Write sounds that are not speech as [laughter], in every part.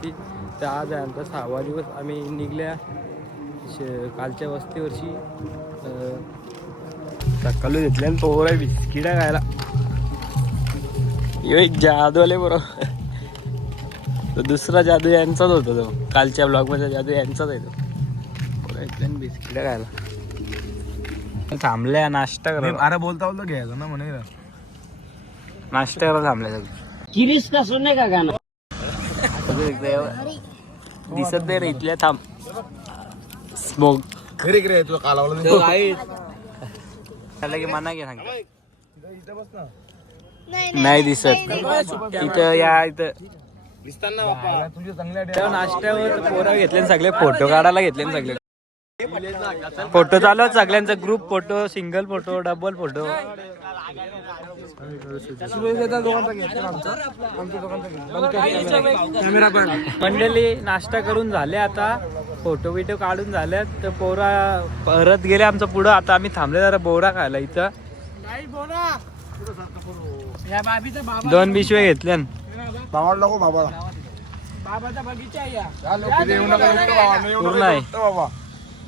वस्ती तर आज आहे आमचा सहावा दिवस. आम्ही निघल्या श कालच्या वस्तीवरची सकाळी घेतल्या आणि पोहरा बिस्किटा खायला. यो एक जादूवाले बरोबर तो दुसरा जादू यांचाच होता तो. कालच्या ब्लॉगमध्ये जादू यांचाच आहे तो. पोरं घेतल्या बिस्किटा खायला. थांबल्या नाश्ता करा अरे बोलता बोलता घ्यायचं ना म्हणे. नाश्ता करायला थांबल्या सगळे. किरीस का सुनने का यावं. दिसत नाही रे इथल्या थांब. स्मोक खरी खरे तुला कालावलं त्याला की मना घे सांग इथं बस ना नाही दिसत इथं या इथं नाश्त्यावर पोरं घेतले सगळे फोटो काढायला घेतले सगळे. फोटो चालू आहेत सगळ्यांचा. Group photo single photo double photo. मंडळी नाश्ता करून झाले आता. फोटो बिटो काढून झाल्यात तर पोरा परत गेले आमचं पुढं. आता आम्ही थांबले जरा बोरा खायला इथं. दोन पिशवे घेतल्या. पूर्ण आहे.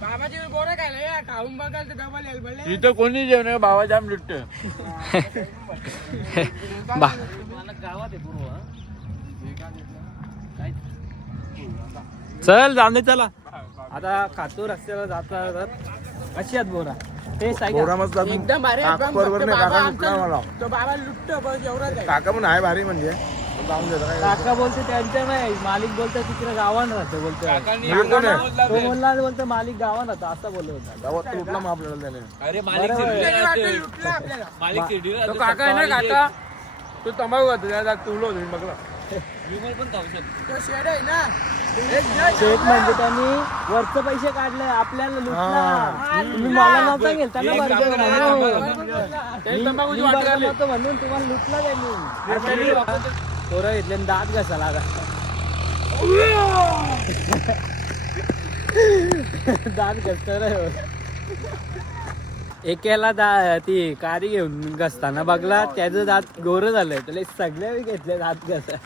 बाबाची बोरं खायला. खाऊन बघाल तर डबल येईल भले. इथं कोणी जेवण बाबा जाम लुटत [laughs] बा. चल जाऊ दे चला. आता खातो रस्त्याला जाता जात कशी आहेत बोरा? ते आपण एकदम भारी एकदम फक्त नाही, बाबा आमचा लुटला मला. तो बाबा लुटतो बस एवढंच आहे. काका पण आहे भारी म्हणजे. देतो काका बोलते त्यांच्या नाही मालिक बोलते तिकडे गावान राहतो बोलतो. तो म्हणला बोलतो मालिक गावान राहतो असं बोलत होता. गावात तर लुटला मग आपल्याला त्याने. वाटलं लुटलं आपल्याला. तो काका आहे ना काका? तो तंबाखू खातो त्याला तुलो होतो बघला शेत म्हणजे त्यांनी वरच पैसे काढले आपल्याला लुटला. तुम्ही मला नव्हता गेलता ना बरोबर म्हणून मी बरोबर नव्हतं म्हणून तुम्हाला लुटला त्यांनी. पोरं घेतले आणि दात घासाला आता दात घसत एकेला दा ती कारी घेऊन घसताना बघला त्याचं दात गोर झालंय. त्याला सगळे घेतले दात घसा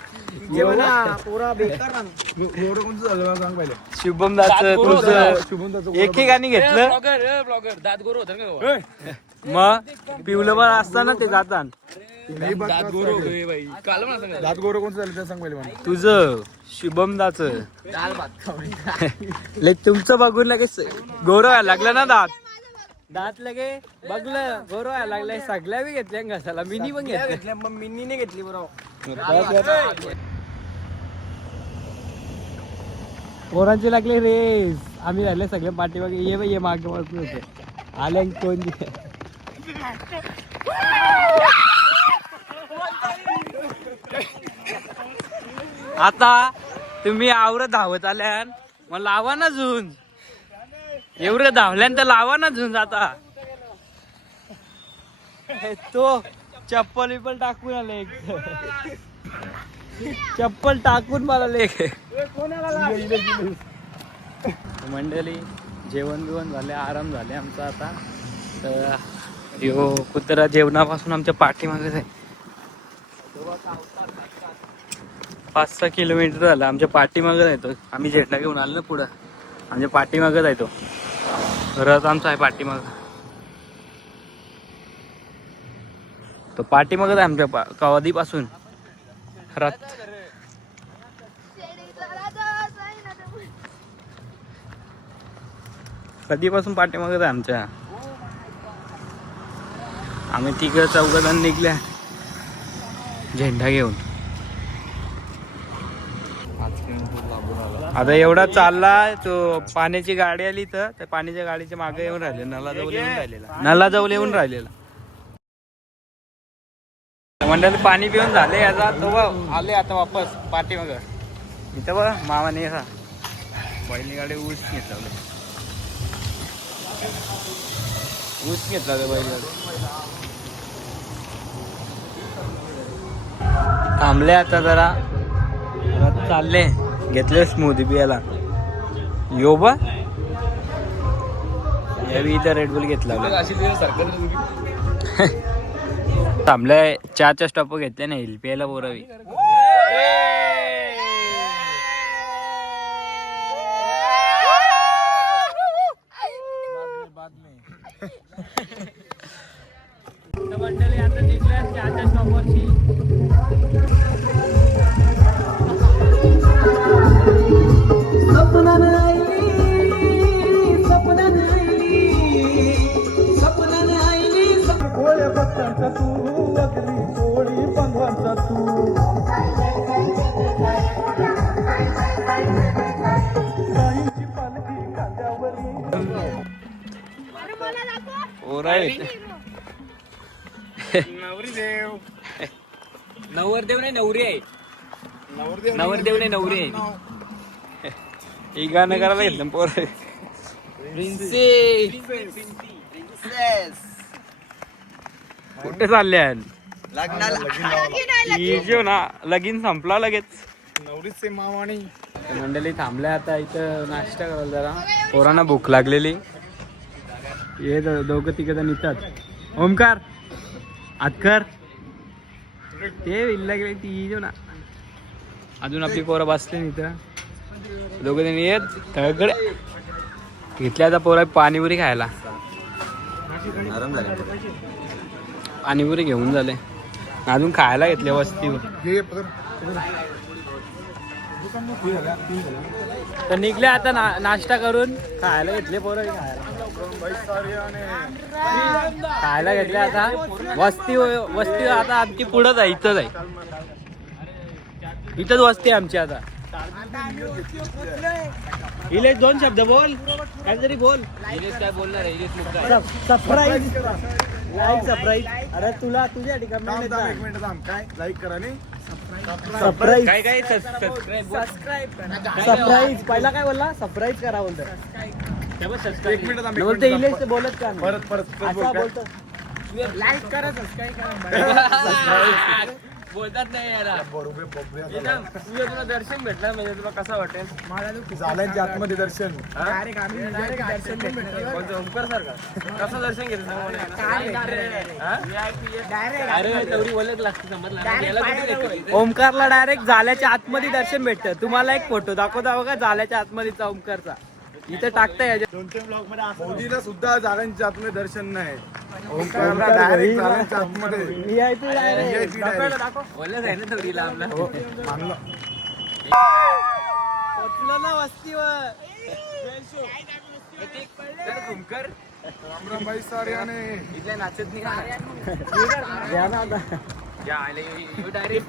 शुभम दाच तुझं एकेकाने घेतलं? ब्लॉगर दात गोर होता का? मग पिवलं पण असताना ते जातान नाही बघ दात गोरो दात गोरो कोणतं झालं ते सांग पहिले मला. तुझं शुभम दाच ले तुमचं बघून लगेच गोरो व्हायला लागलं ना दात? दात लगे बघलं गोरो व्हायला लागलाय. सगळ्या बी घेतल्या घसाला मिनी पण घेतल्या. मग मिनीने घेतली बरोबर पोरांचे लागले रेस. आम्ही राहिले सगळे पाठीमागे. ये बाई ये मागे बसून होते. आले कोण दि- [laughs] आता तुम्ही आवरत धावत आल्यान मग लावा ना झुंज. एवढं धावल्यान तर लावा ना झुंज आता. तो चप्पल बिप्पल टाकून आले चप्पल टाकून मला लेख मंडळी जेवण बिवण झाले आराम झाले आमचा आता. तर यो कुत्रा जेवणापासून आमच्या पाठीमागेच आहे पाच सहा किलोमीटर झालं. आमच्या पाठीमागं जायतो तो आम्ही झेंडा घेऊन आलो ना पुढं. आमच्या पाठीमागच आहे तो रथ आमचा आहे पाठीमाग. तो पाठीमागच आहे आमच्या पा- कवादीपासून. रथ कधीपासून पाठीमागच आहे आमच्या? आम्ही तिकडे चौघजण निघल्या. झेंडा घेऊन. आता एवढा चालला तो पाण्याची गाडी आली तर त्या पाण्याच्या गाडीच्या मागे येऊन राहिले नला जवळ येऊन राहिलेला. नला जवळ येऊन राहिलेला. मंडळी पाणी पिऊन झाले याचा तो आले आता वापस पाठीमाग. इथं बघ मामाने हा पहिली गाडी ऊस घेतला. ऊस घेतला होता बैलगाडी थांबले आता जरा. चालले. घेतले स्मूदी बियाला यो बा. इथं रेडबुल घेतला [laughs] थांबले. चारच्या स्टॉप घेतले नाही. हिल प्यायला बोरावी जिंकल्या स्टॉपवरची नवरदेव नाही नवरी आहे. नवरदेव नवरदेव नाही नवरी आहे. ही गाणं करायला घेतलं पोर. कुठे चालले ही जो ना लगीन संपला लगेच. नवरीचे माव आणि मंडळी थांबल्या आता इथं नाश्ता करायला जरा. पोरांना भूक लागलेली. ये दोघं तिघ निघतात येतात ओमकार आतकर ते विल्ला गेले ती जो ना. अजून आपली पोरं बसते नाही तर दोघं जण येत तगडे घेतल्या आता पोरा पाणीपुरी खायला. पाणीपुरी घेऊन झाले. अजून खायला घेतले वस्तीवर. तर निघले आता ना नाश्ता करून. खायला घेतले पोरं खायला. खायला घेतले आता. वस्ती वस्ती आता आमची पुढंच आहे इथंच आहे. इथंच वस्ती आहे आमची आता. इलेश दोन शब्द बोल. काहीतरी बोल. इलेश काय बोलणार आहे. इलेश सरप्राईज लाईक सरप्राईज अरे तुला तुझ्या ठिकाणी एक मिनिट थांब. काय? लाईक करा आणि सरप्राईज काय काय? सबस्क्राईब सरप्राईज पहिला काय बोलला? सरप्राईज करा बोलतो एक मिनिट थांब, एक बोलते मिनिट इलेश थांब. ते बोलत का नाही? परत परत परत बोल असा काय? बोलतो. लाईक करा सबस्क्राईब करा. [laughs] बोलतात नाही यार बरोबर बरोबर तुला दर्शन भेटलं म्हणजे तुला कसं वाटेल? मला तो झाल्यांच्या आतमध्ये दर्शन. डायरेक्ट आम्ही डायरेक्ट दर्शन पण भेटलं ओमकार सारखा कसं दर्शन घेतलं डायरेक्ट अरे तेवढी ओळख लागते समजलं. Direct पायाला ओमकारला डायरेक्ट जाल्याच्या आतमध्ये दर्शन भेटतं. तुम्हाला एक फोटो दाखवता बघा जाल्याच्या आतमध्येचा ओमकारचा इथं टाकताय याच्या मोदीला सुद्धा झाल्यांच्या आतमध्ये दर्शन नाही. डायरेक्ट आतमध्ये. ना हो, वस्तीवर. ओमकार राम राम भाई साऱ्याने. इथल्या नाचत नाही डायरेक्ट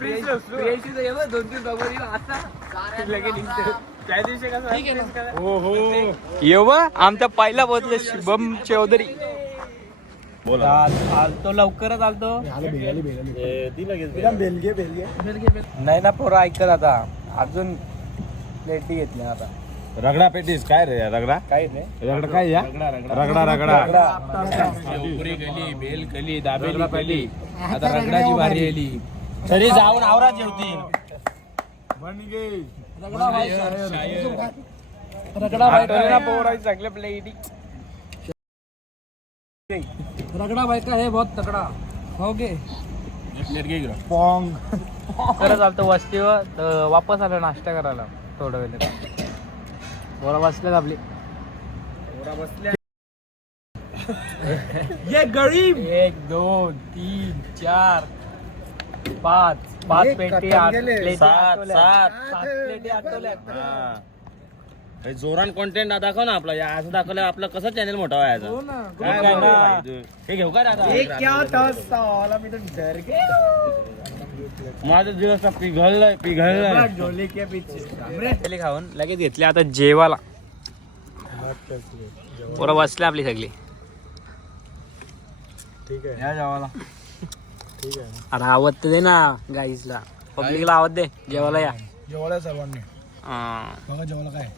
दोन तीन बघून असा लगे निघतो त्या दिवशी कसं हो हो. येव आमचा पहिला बदल शुभम चौधरी. आलतो लवकरच आलतो बेलगे बेलगे नाही ना पोरं ऐकत आता. अजून लेटी घेतली आता. रगडा पेटीस काय रे रगडा? काही नाही रगडा काय या? रगडा रगडा. पुरी गली बेल गली दाबेली गली. आता रगडाची भारी आली. तरी जाऊन आवरा जेवतील. रगडा प्लेटी भाई का है बहुत तगड़ा. हो गे. पॉंग. खरं चालतं वस्तीवर तर वापस आलो नाश्ता करायला थोडं वेळ बोरा बसल्यात आपली. ये गरीब. एक दोन तीन चार. पाच पाच एक पेटी आठ गेले. प्लेटी सात, आठवल्या. सात. सात प्लेटी आठवल्या जोरान कॉन्टेंट दाखव ना आपला. या असं दाखवलं आपलं कसं चॅनल मोठा व्हायचा? हो ना. काय? भाई, हे घेऊ का दादा? ये क्या था साला मैं तो डर गया. माझं दिवस पिघळलंय पिघळलंय. झोले के पीछे. पहिले खाऊन लगेच घेतली. आता जेवाला. पोरं बसले आपली सगळी. ठीक आहे या जेवायला ठीक आहे अरे आवाज तर दे ना गाईजला. पब्लिकला आवाज दे जेवायला या. जेवायला सर्वांनी. हा. बघा जेवायला काय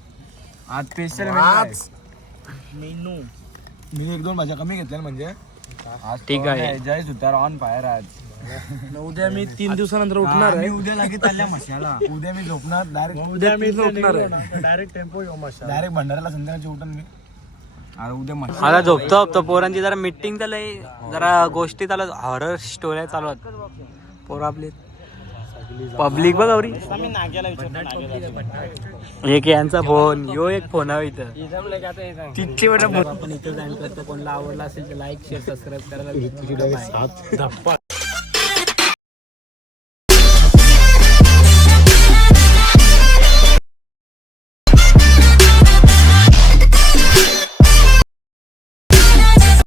आज स्पेशल आज मेनू मी एक दोन भाज्या कमी घेतल्या म्हणजे. ठीक आहे. जय सुतार ऑन फायर आज. उद्या मी तीन दिवसानंतर उठणार आहे. उद्या लागेल चालल्या मशाला. उद्या मी झोपणार. डायरेक्ट उद्या मी झोपणार आहे. डायरेक्ट टेम्पो येऊ मशा डायरेक्ट भंडाऱ्याला संध्याकाळची उठून मी. उद्या मस्त. आता झोपतो झोपतो पोरांची जरा मिटिंग चालू जरा गोष्टी चालू हॉरर स्टोऱ्या चालू आहेत. पोरं आपली पब्लिक बघ गौरी एक यांचा फोन यो एक फोन हवा इथं. तिथे आपण इथं जाईन करतो. कोणाला आवडला असेल तर लाईक शेअर सबस्क्राईब करायला.